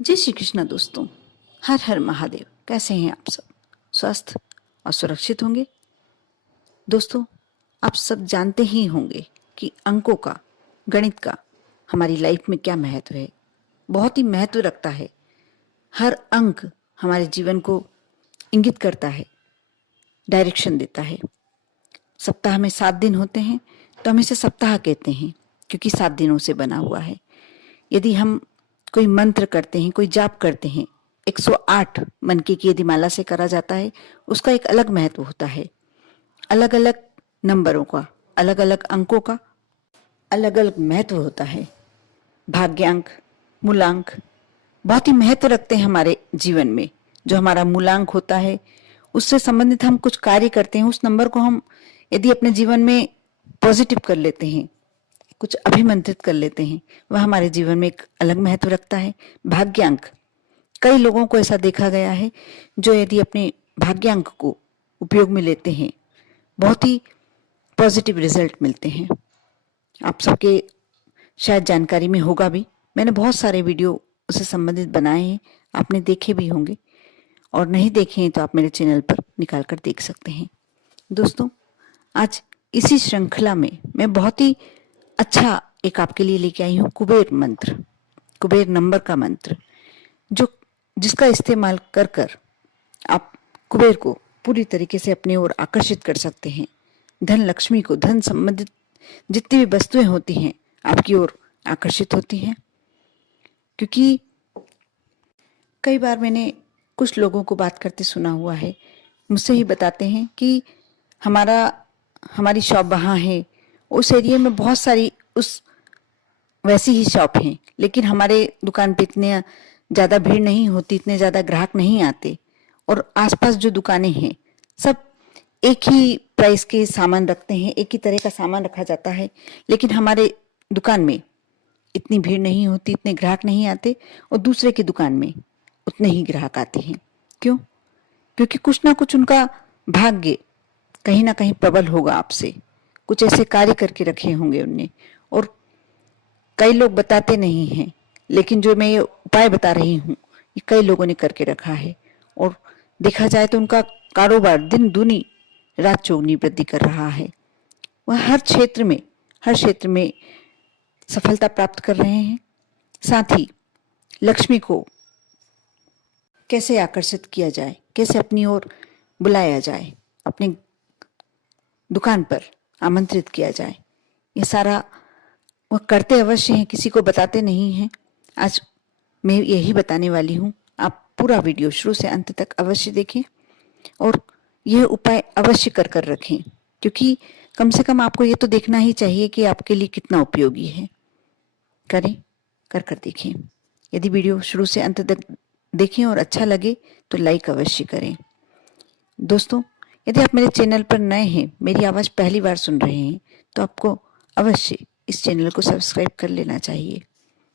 जय श्री कृष्णा दोस्तों। हर हर महादेव। कैसे हैं आप सब? स्वस्थ और सुरक्षित होंगे। दोस्तों, आप सब जानते ही होंगे कि अंकों का, गणित का हमारी लाइफ में क्या महत्व है। बहुत ही महत्व रखता है। हर अंक हमारे जीवन को इंगित करता है, डायरेक्शन देता है। सप्ताह में 7 दिन होते हैं तो हम इसे सप्ताह कहते हैं, क्योंकि 7 दिनों से बना हुआ है। यदि हम कोई मंत्र करते हैं, कोई जाप करते हैं, 108 मनके की यदि माला से करा जाता है, उसका एक अलग महत्व होता है। अलग अलग नंबरों का, अलग अलग अंकों का अलग अलग महत्व होता है। भाग्यांक, मूलांक बहुत ही महत्व रखते हैं हमारे जीवन में। जो हमारा मूलांक होता है, उससे संबंधित हम कुछ कार्य करते हैं, उस नंबर को हम यदि अपने जीवन में पॉजिटिव कर लेते हैं, कुछ अभिमंत्रित कर लेते हैं, वह हमारे जीवन में एक अलग महत्व रखता है। भाग्यांक, कई लोगों को ऐसा देखा गया है जो यदि अपने भाग्यांक को उपयोग में लेते हैं, बहुत ही पॉजिटिव रिजल्ट मिलते हैं। आप सबके शायद जानकारी में होगा भी, मैंने बहुत सारे वीडियो उससे संबंधित बनाए हैं, आपने देखे भी होंगे, और नहीं देखे हैं तो आप मेरे चैनल पर निकाल कर देख सकते हैं। दोस्तों, आज इसी श्रृंखला में मैं बहुत ही अच्छा एक आपके लिए लेके आई हूँ कुबेर मंत्र, कुबेर नंबर का मंत्र, जो जिसका इस्तेमाल कर कर आप कुबेर को पूरी तरीके से अपनी ओर आकर्षित कर सकते हैं। धन लक्ष्मी को, धन संबंधित जितनी भी वस्तुएं होती हैं आपकी ओर आकर्षित होती हैं। क्योंकि कई बार मैंने कुछ लोगों को बात करते सुना हुआ है, मुझसे ही बताते हैं कि हमारी शॉप वहाँ है, उस एरिया में बहुत सारी उस वैसी ही शॉप हैं, लेकिन हमारे दुकान पे इतने ज़्यादा भीड़ नहीं होती, इतने ज़्यादा ग्राहक नहीं आते, और आसपास जो दुकानें हैं सब एक ही प्राइस के सामान रखते हैं, एक ही तरह का सामान रखा जाता है, लेकिन हमारे दुकान में इतनी भीड़ नहीं होती, इतने ग्राहक नहीं आते, और दूसरे की दुकान में उतने ही ग्राहक आते हैं। क्यों? क्योंकि कुछ ना कुछ उनका भाग्य कहीं ना कहीं प्रबल होगा आपसे, कुछ ऐसे कार्य करके रखे होंगे उनने, और कई लोग बताते नहीं हैं, लेकिन जो मैं ये उपाय बता रही हूँ ये कई लोगों ने करके रखा है, और देखा जाए तो उनका कारोबार दिन दूनी रात चौगुनी वृद्धि कर रहा है। वह हर क्षेत्र में सफलता प्राप्त कर रहे हैं। साथ ही लक्ष्मी को कैसे आकर्षित किया जाए, कैसे अपनी ओर बुलाया जाए, अपने दुकान पर आमंत्रित किया जाए, ये सारा वह करते अवश्य हैं, किसी को बताते नहीं हैं। आज मैं यही बताने वाली हूँ। आप पूरा वीडियो शुरू से अंत तक अवश्य देखें और यह उपाय अवश्य कर कर रखें, क्योंकि कम से कम आपको ये तो देखना ही चाहिए कि आपके लिए कितना उपयोगी है। करें, कर कर देखें। यदि वीडियो शुरू से अंत तक देखें और अच्छा लगे तो लाइक अवश्य करें। दोस्तों, यदि आप मेरे चैनल पर नए हैं, मेरी आवाज़ पहली बार सुन रहे हैं, तो आपको अवश्य इस चैनल को सब्सक्राइब कर लेना चाहिए,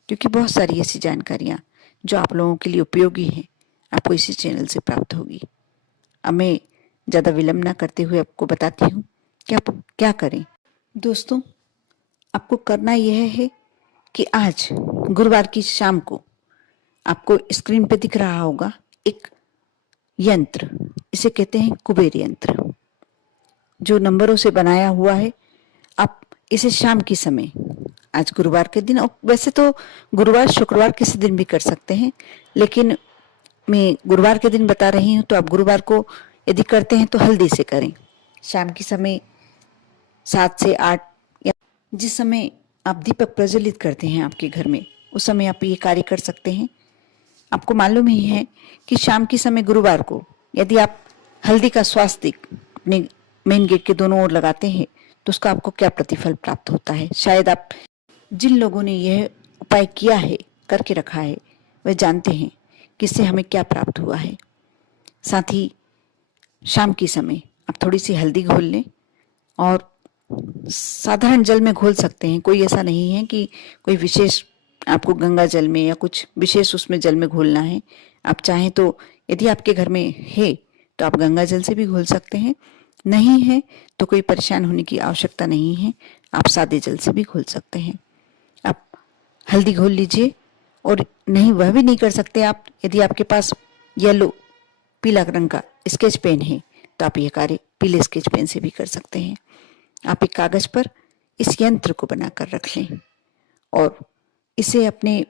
क्योंकि बहुत सारी ऐसी जानकारियाँ जो आप लोगों के लिए उपयोगी हैं आपको इसी चैनल से प्राप्त होगी। अब मैं ज़्यादा विलंब ना करते हुए आपको बताती हूँ कि आप क्या करें। दोस्तों, आपको करना यह है कि आज गुरुवार की शाम को आपको स्क्रीन पे दिख रहा होगा एक यंत्र, इसे कहते हैं कुबेर यंत्र, जो नंबरों से बनाया हुआ है। आप इसे शाम के समय, आज गुरुवार के दिन, और वैसे तो गुरुवार शुक्रवार किसी दिन भी कर सकते हैं, लेकिन मैं गुरुवार के दिन बता रही हूँ, तो आप गुरुवार को यदि करते हैं तो हल्दी से करें। शाम के समय 7 से 8, या जिस समय आप दीपक प्रज्वलित करते हैं आपके घर में, उस समय आप ये कार्य कर सकते हैं। आपको मालूम ही है कि शाम के समय गुरुवार को यदि आप हल्दी का स्वास्तिक अपने मेन गेट के दोनों ओर लगाते हैं तो उसका आपको क्या प्रतिफल प्राप्त होता है। शायद आप, जिन लोगों ने यह उपाय किया है, करके रखा है, वह जानते हैं कि इससे हमें क्या प्राप्त हुआ है। साथ ही शाम के समय आप थोड़ी सी हल्दी घोल लें, और साधारण जल में घोल सकते हैं। कोई ऐसा नहीं है कि कोई विशेष आपको गंगा जल में या कुछ विशेष उसमें जल में घोलना है। आप चाहें तो, यदि आपके घर में है तो आप गंगा जल से भी घोल सकते हैं, नहीं है तो कोई परेशान होने की आवश्यकता नहीं है, आप सादे जल से भी घोल सकते हैं। आप हल्दी घोल लीजिए और नहीं, वह भी नहीं कर सकते आप यदि आपके पास येलो पीला रंग का स्केच पेन है, तो आप यह कार्य पीले स्केच पेन से भी कर सकते हैं। आप एक कागज पर इस यंत्र को बनाकर रख लें और इसे अपने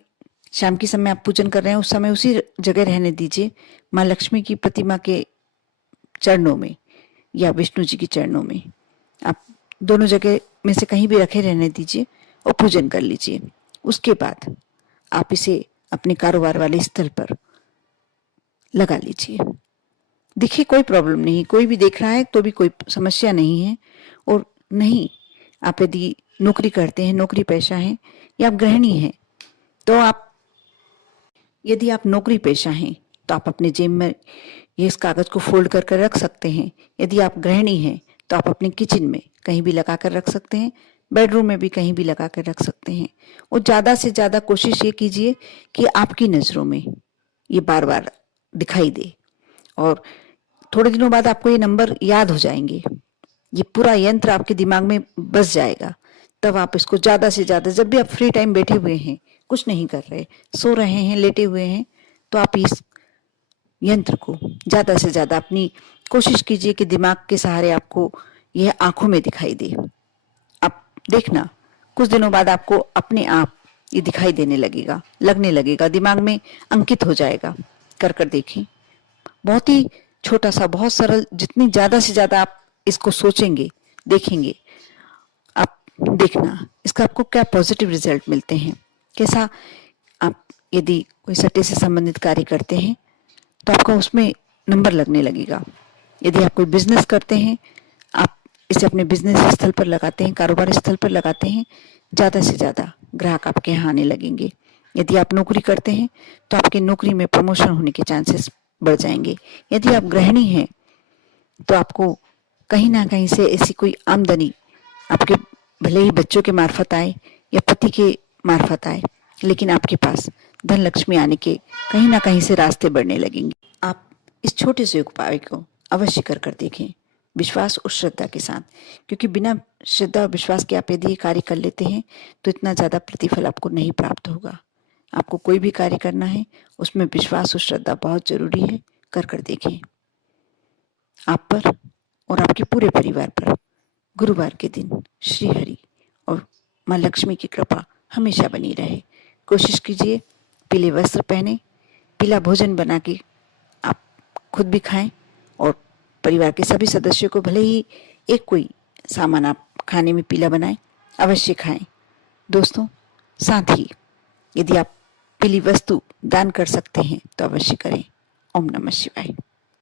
शाम के समय आप पूजन कर रहे हैं उस समय उसी जगह रहने दीजिए, माँ लक्ष्मी की प्रतिमा के चरणों में या विष्णु जी के चरणों में। आप दोनों जगह में से कहीं भी रखे रहने दीजिए और पूजन कर लीजिए। उसके बाद आप इसे अपने कारोबार वाले स्थल पर लगा लीजिए। दिखे कोई प्रॉब्लम नहीं, कोई भी देख रहा है तो भी कोई समस्या नहीं है। और नहीं, आप यदि नौकरी करते हैं, नौकरी पेशा है या आप गृहिणी हैं, तो आप यदि आप नौकरी पेशा हैं तो आप अपने जेब में ये इस कागज को फोल्ड कर कर रख सकते हैं। यदि आप गृहिणी हैं तो आप अपने किचन में कहीं भी लगा कर रख सकते हैं, बेडरूम में भी कहीं भी लगा कर रख सकते हैं। और ज़्यादा से ज़्यादा कोशिश ये कीजिए कि आपकी नज़रों में ये बार बार दिखाई दे और थोड़े दिनों बाद आपको ये नंबर याद हो जाएंगे, ये पूरा यंत्र आपके दिमाग में बस जाएगा। तब आप इसको ज़्यादा से ज़्यादा, जब भी आप फ्री टाइम बैठे हुए हैं, कुछ नहीं कर रहे, सो रहे हैं, लेटे हुए हैं, तो आप इस यंत्र को ज़्यादा से ज़्यादा अपनी कोशिश कीजिए कि दिमाग के सहारे आपको यह आंखों में दिखाई दे। आप देखना, कुछ दिनों बाद आपको अपने आप ये दिखाई देने लगेगा, लगने लगेगा, दिमाग में अंकित हो जाएगा। कर कर देखें, बहुत ही छोटा सा, बहुत सरल। जितनी ज़्यादा से ज़्यादा आप इसको सोचेंगे, देखेंगे, आप देखना इसका आपको क्या पॉजिटिव रिजल्ट मिलते हैं। कैसा, आप यदि कोई सट्टे से संबंधित कार्य करते हैं तो आपका उसमें नंबर लगने लगेगा। यदि आप कोई बिजनेस करते हैं, आप इसे अपने बिजनेस स्थल पर लगाते हैं, कारोबार स्थल पर लगाते हैं, ज़्यादा से ज़्यादा ग्राहक आपके यहाँ आने लगेंगे। यदि आप नौकरी करते हैं तो आपके नौकरी में प्रमोशन होने के चांसेस बढ़ जाएंगे। यदि आप गृहिणी हैं तो आपको कहीं ना कहीं से ऐसी कोई आमदनी आपके, भले ही बच्चों के मार्फत आए या पति के मार्फत आए, लेकिन आपके पास धन लक्ष्मी आने के कहीं ना कहीं से रास्ते बढ़ने लगेंगे। आप इस छोटे से उपाय को अवश्य कर कर देखें, विश्वास और श्रद्धा के साथ, क्योंकि बिना श्रद्धा और विश्वास के आप यदि ये कार्य कर लेते हैं तो इतना ज़्यादा प्रतिफल आपको नहीं प्राप्त होगा। आपको कोई भी कार्य करना है उसमें विश्वास और श्रद्धा बहुत जरूरी है। कर कर देखें। आप पर और आपके पूरे परिवार पर गुरुवार के दिन श्री हरि और माँ लक्ष्मी की कृपा हमेशा बनी रहे। कोशिश कीजिए, पीले वस्त्र पहने, पीला भोजन बना के आप खुद भी खाएं और परिवार के सभी सदस्यों को, भले ही एक कोई सामान आप खाने में पीला बनाएं, अवश्य खाएं। दोस्तों, साथ ही यदि आप पीली वस्तु दान कर सकते हैं तो अवश्य करें। ओम नमः शिवाय।